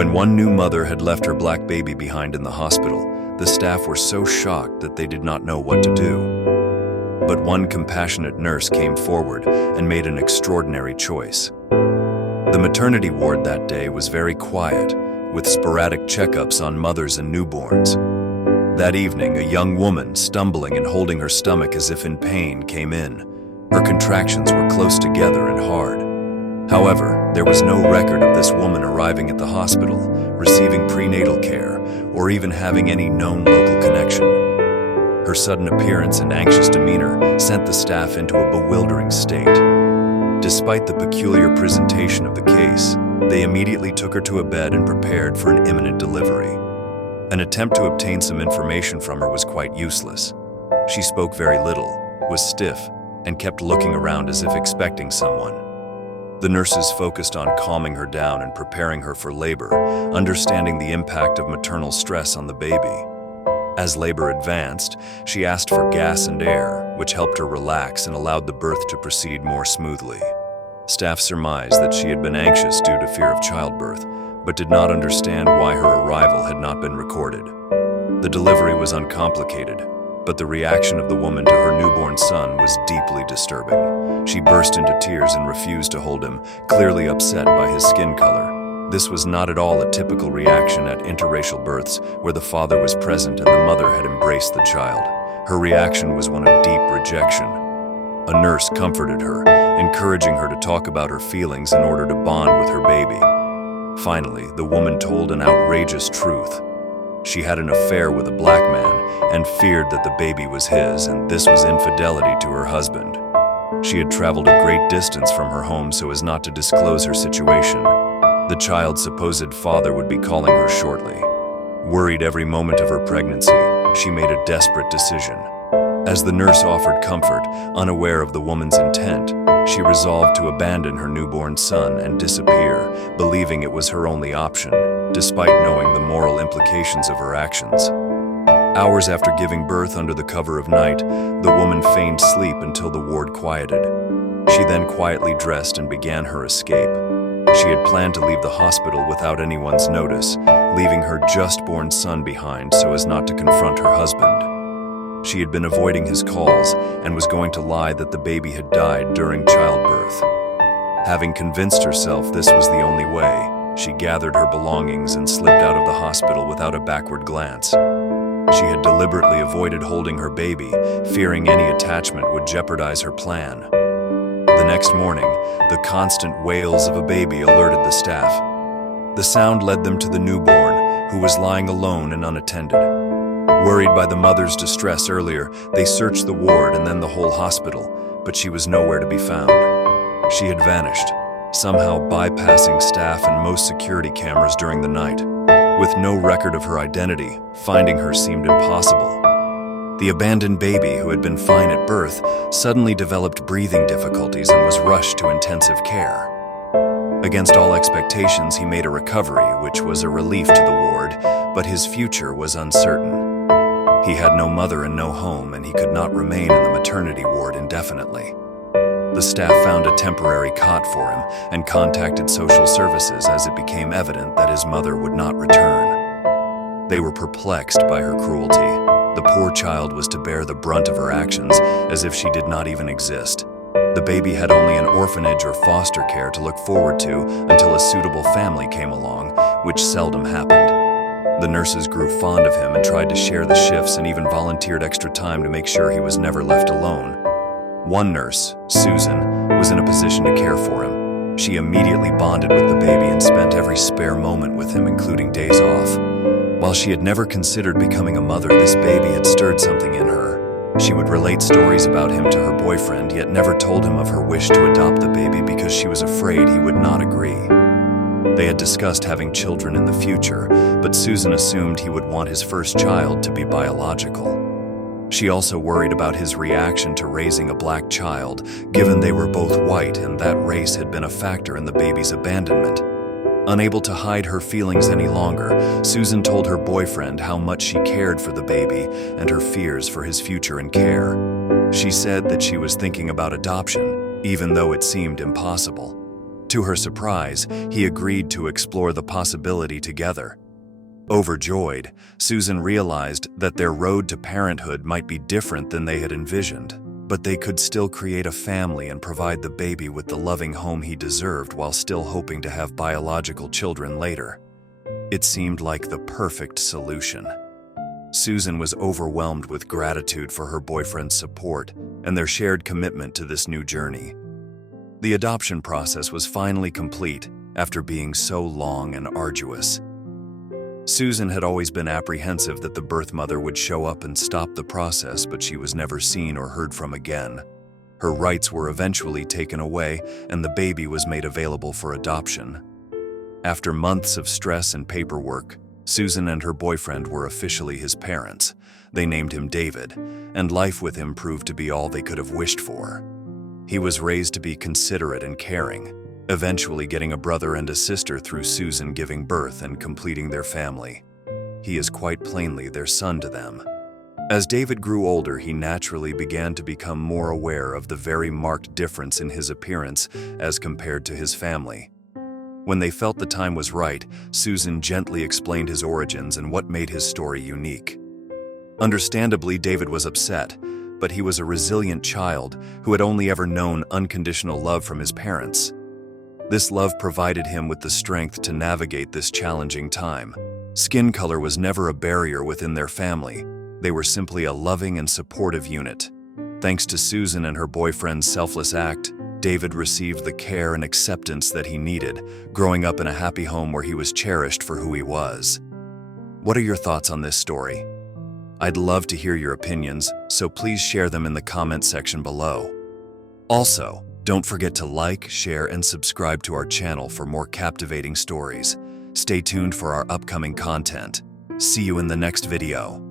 When one new mother had left her black baby behind in the hospital, the staff were so shocked that they did not know what to do. But one compassionate nurse came forward and made an extraordinary choice. The maternity ward that day was very quiet, with sporadic checkups on mothers and newborns. That evening, a young woman, stumbling and holding her stomach as if in pain, came in. Her contractions were close together and hard. However, there was no record of this woman arriving at the hospital, receiving prenatal care, or even having any known local connection. Her sudden appearance and anxious demeanor sent the staff into a bewildering state. Despite the peculiar presentation of the case, they immediately took her to a bed and prepared for an imminent delivery. An attempt to obtain some information from her was quite useless. She spoke very little, was stiff, and kept looking around as if expecting someone. The nurses focused on calming her down and preparing her for labor, understanding the impact of maternal stress on the baby. As labor advanced, she asked for gas and air, which helped her relax and allowed the birth to proceed more smoothly. Staff surmised that she had been anxious due to fear of childbirth, but did not understand why her arrival had not been recorded. The delivery was uncomplicated, but the reaction of the woman to her newborn son was deeply disturbing. She burst into tears and refused to hold him, clearly upset by his skin color. This was not at all a typical reaction at interracial births, where the father was present and the mother had embraced the child. Her reaction was one of deep rejection. A nurse comforted her, encouraging her to talk about her feelings in order to bond with her baby. Finally, the woman told an outrageous truth. She had an affair with a black man and feared that the baby was his, and this was infidelity to her husband. She had traveled a great distance from her home so as not to disclose her situation. The child's supposed father would be calling her shortly. Worried every moment of her pregnancy, she made a desperate decision. As the nurse offered comfort, unaware of the woman's intent, she resolved to abandon her newborn son and disappear, believing it was her only option, despite knowing the moral implications of her actions. Hours after giving birth under the cover of night, the woman feigned sleep until the ward quieted. She then quietly dressed and began her escape. She had planned to leave the hospital without anyone's notice, leaving her just-born son behind so as not to confront her husband. She had been avoiding his calls and was going to lie that the baby had died during childbirth. Having convinced herself this was the only way, she gathered her belongings and slipped out of the hospital without a backward glance. She had deliberately avoided holding her baby, fearing any attachment would jeopardize her plan. The next morning, the constant wails of a baby alerted the staff. The sound led them to the newborn, who was lying alone and unattended. Worried by the mother's distress earlier, they searched the ward and then the whole hospital, but she was nowhere to be found. She had vanished, somehow bypassing staff and most security cameras during the night. With no record of her identity, finding her seemed impossible. The abandoned baby, who had been fine at birth, suddenly developed breathing difficulties and was rushed to intensive care. Against all expectations, he made a recovery, which was a relief to the ward, but his future was uncertain. He had no mother and no home, and he could not remain in the maternity ward indefinitely. The staff found a temporary cot for him and contacted social services as it became evident that his mother would not return. They were perplexed by her cruelty. The poor child was to bear the brunt of her actions as if she did not even exist. The baby had only an orphanage or foster care to look forward to until a suitable family came along, which seldom happened. The nurses grew fond of him and tried to share the shifts and even volunteered extra time to make sure he was never left alone. One nurse, Susan, was in a position to care for him. She immediately bonded with the baby and spent every spare moment with him, including days off. While she had never considered becoming a mother, this baby had stirred something in her. She would relate stories about him to her boyfriend, yet never told him of her wish to adopt the baby because she was afraid he would not agree. They had discussed having children in the future, but Susan assumed he would want his first child to be biological. She also worried about his reaction to raising a black child, given they were both white and that race had been a factor in the baby's abandonment. Unable to hide her feelings any longer, Susan told her boyfriend how much she cared for the baby and her fears for his future and care. She said that she was thinking about adoption, even though it seemed impossible. To her surprise, he agreed to explore the possibility together. Overjoyed, Susan realized that their road to parenthood might be different than they had envisioned, but they could still create a family and provide the baby with the loving home he deserved while still hoping to have biological children later. It seemed like the perfect solution. Susan was overwhelmed with gratitude for her boyfriend's support and their shared commitment to this new journey. The adoption process was finally complete after being so long and arduous. Susan had always been apprehensive that the birth mother would show up and stop the process, but she was never seen or heard from again. Her rights were eventually taken away, and the baby was made available for adoption. After months of stress and paperwork, Susan and her boyfriend were officially his parents. They named him David, and life with him proved to be all they could have wished for. He was raised to be considerate and caring, eventually getting a brother and a sister through Susan giving birth and completing their family. He is quite plainly their son to them. As David grew older, he naturally began to become more aware of the very marked difference in his appearance as compared to his family. When they felt the time was right, Susan gently explained his origins and what made his story unique. Understandably, David was upset, but he was a resilient child who had only ever known unconditional love from his parents. This love provided him with the strength to navigate this challenging time. Skin color was never a barrier within their family. They were simply a loving and supportive unit. Thanks to Susan and her boyfriend's selfless act, David received the care and acceptance that he needed, growing up in a happy home where he was cherished for who he was. What are your thoughts on this story? I'd love to hear your opinions, so please share them in the comment section below. Also, don't forget to like, share, and subscribe to our channel for more captivating stories. Stay tuned for our upcoming content. See you in the next video.